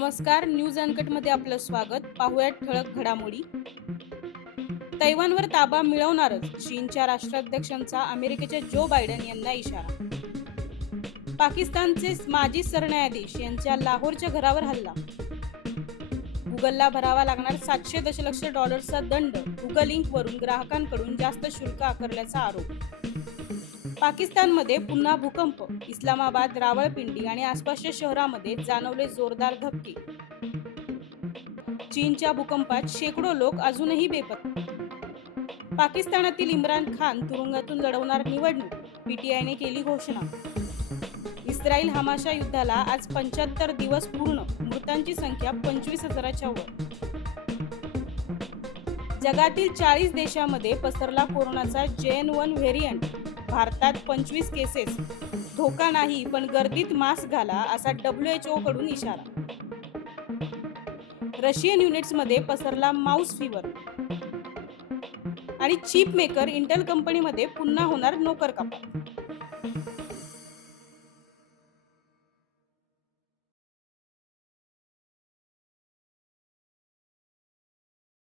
नमस्कार. न्यूज अनकटमध्ये आपलं स्वागत. पाहुयात ठळक घडामोडी. तैवानवर ताबा मिळवणारच, चीनच्या राष्ट्राध्यक्षांचा अमेरिकेच्या जो बायडन यांना इशारा. पाकिस्तानचे माजी सरन्यायाधीश यांच्या लाहोरच्या घरावर हल्ला. गुगलला भरावा लागणार $700 दशलक्ष दंड. गुगल इंकवरून ग्राहकांकडून जास्त शुल्क आकारल्याचा आरोप. पाकिस्तानमध्ये पुन्हा भूकंप. इस्लामाबाद, रावळपिंडी आणि आसपासच्या शहरांमध्ये जाणवले जोरदार धक्के. चीनच्या भूकंपात शेकडो लोक अजूनही बेपत्ता. पाकिस्तानातील इम्रान खान तुरुंगातून लढवणार निवडणूक. पीटीआयने केली घोषणा. इस्रायल हमासच्या युद्धाला आज 75 दिवस पूर्ण. मृतांची संख्या 25,000च्या वर. जगातील 40 देशांमध्ये पसरला कोरोनाचा JN.1 व्हेरियंट. भारतात 25 केसेस. धोका नाही, पण गर्दीत मास्क घाला, असा WHO कडून इशारा. रशियन युनिट्समध्ये पसरला माऊस फीवर. आणि चिप मेकर इंटेल कंपनीमध्ये पुन्हा होणार नोकर कपात.